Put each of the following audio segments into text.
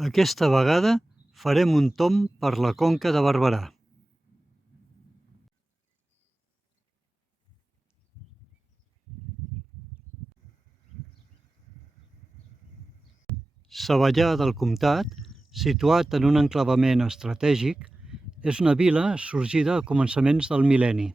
Aquesta vegada farem un tomb per la Conca de Barberà. Savallà del Comtat, situat en un enclavament estratègic, és una vila sorgida a començaments del mil·lenni.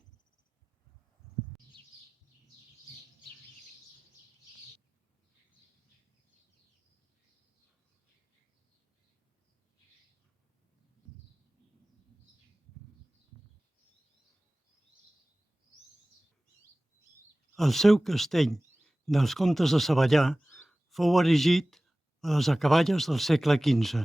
El seu castell dels comtes de Savallà fou erigit a les acaballes del segle XV.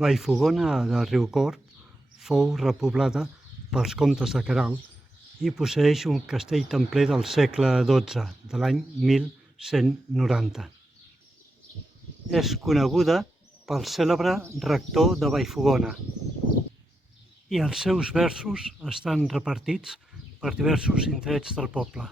Vallfogona de Riucorb fou repoblada pels comtes de Queralt i posseeix un castell templer del segle XII, de l'any 1190. És coneguda pel cèlebre rector de Vallfogona i els seus versos estan repartits per diversos indrets del poble.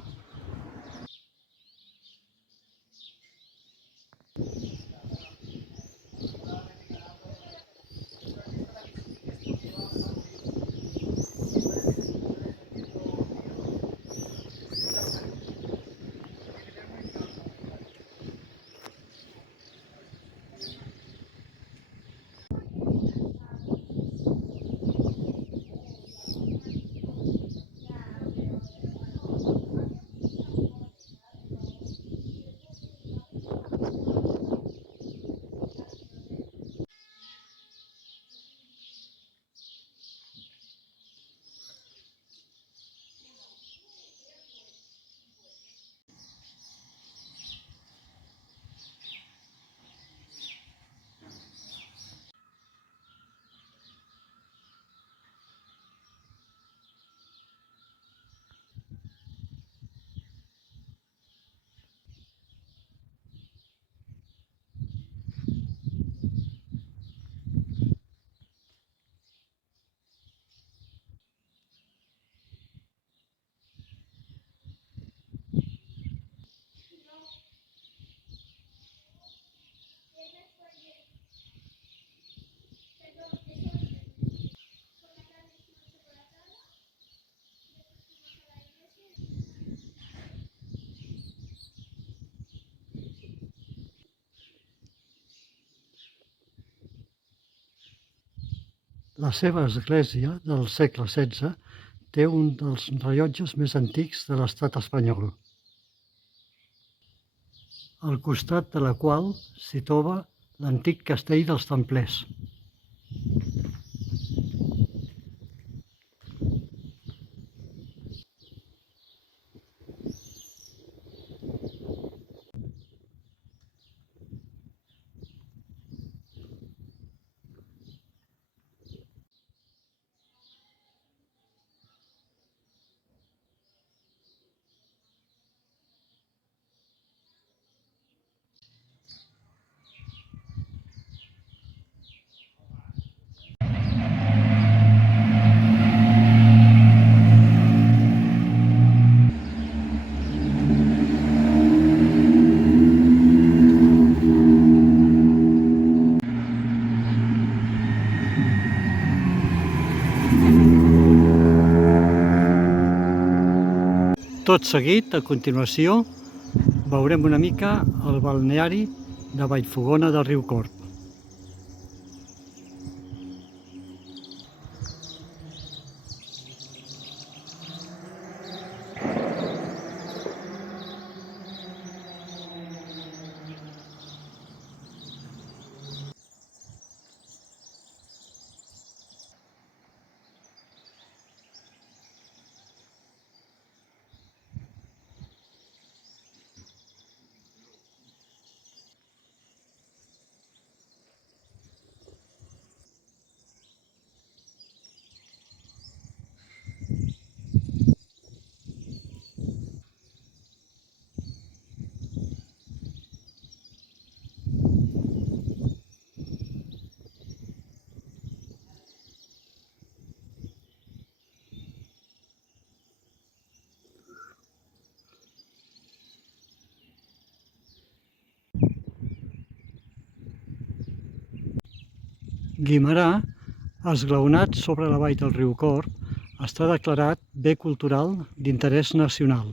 La seva església, del segle XVI, té un dels rellotges més antics de l'estat espanyol, al costat de la qual s'hi troba l'antic castell dels Templers. Tot seguit, a continuació, veurem una mica el balneari de Vallfogona de Riucorb. Guimerà, esglaonat sobre la vall del riu Corb, està declarat bé cultural d'interès nacional.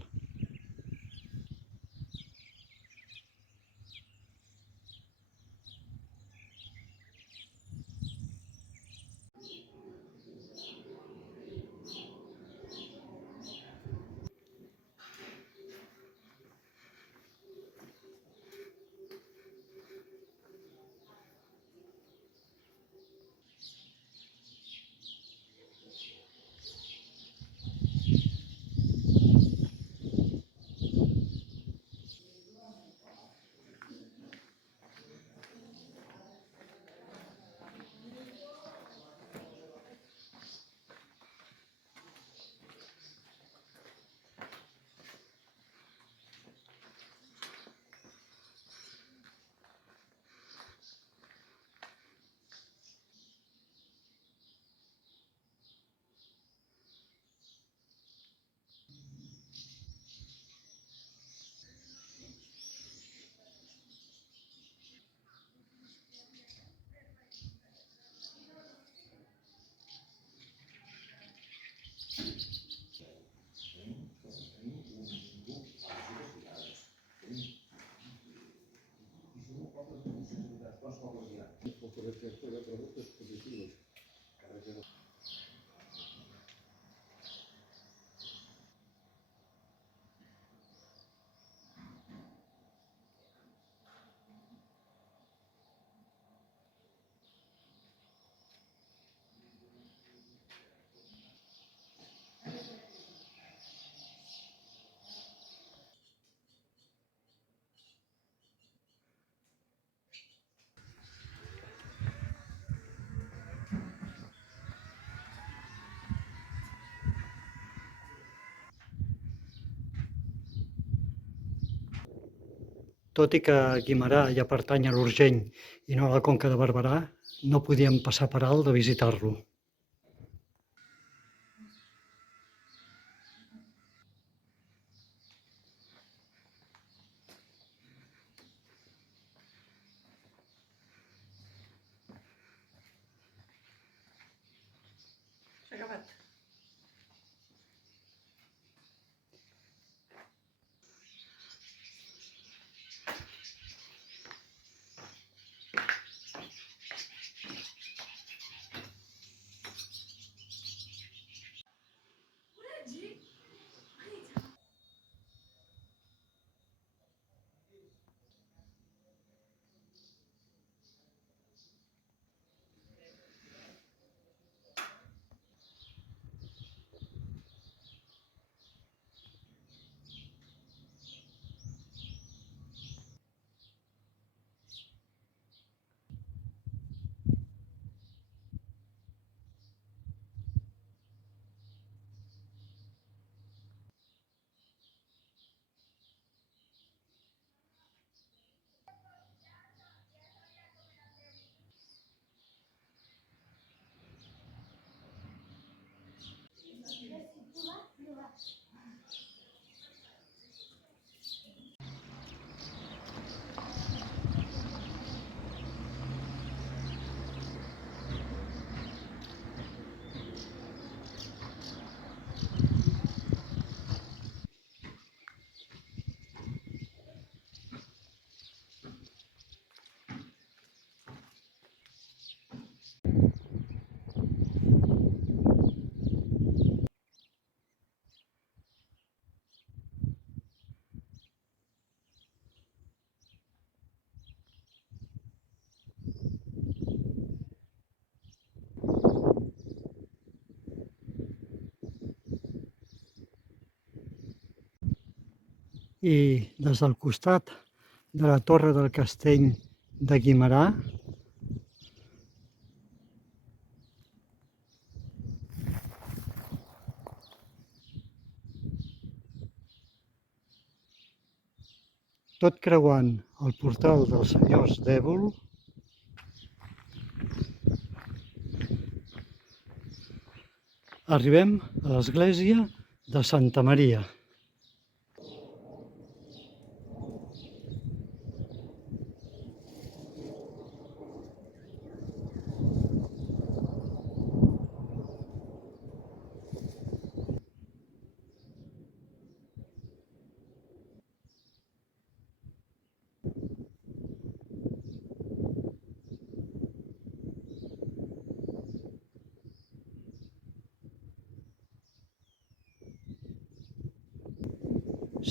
Tot i que Guimerà ja pertany a l'Urgell i no a la Conca de Barberà, no podíem passar per alt de visitar-lo. S'ha acabat. I des del costat de la torre del castell de Guimerà tot creuant el portal dels senyors d'Èvol, arribem a l'església de Santa Maria.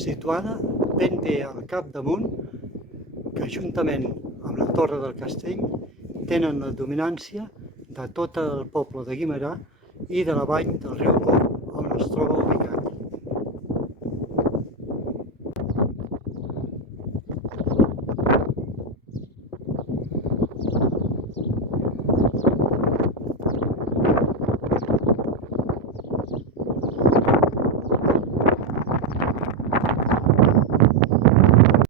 situada ben bé al capdamunt, que juntament amb la Torre del Castell tenen la dominància de tot el poble de Guimerà i de la vall del riu Cor, on es troba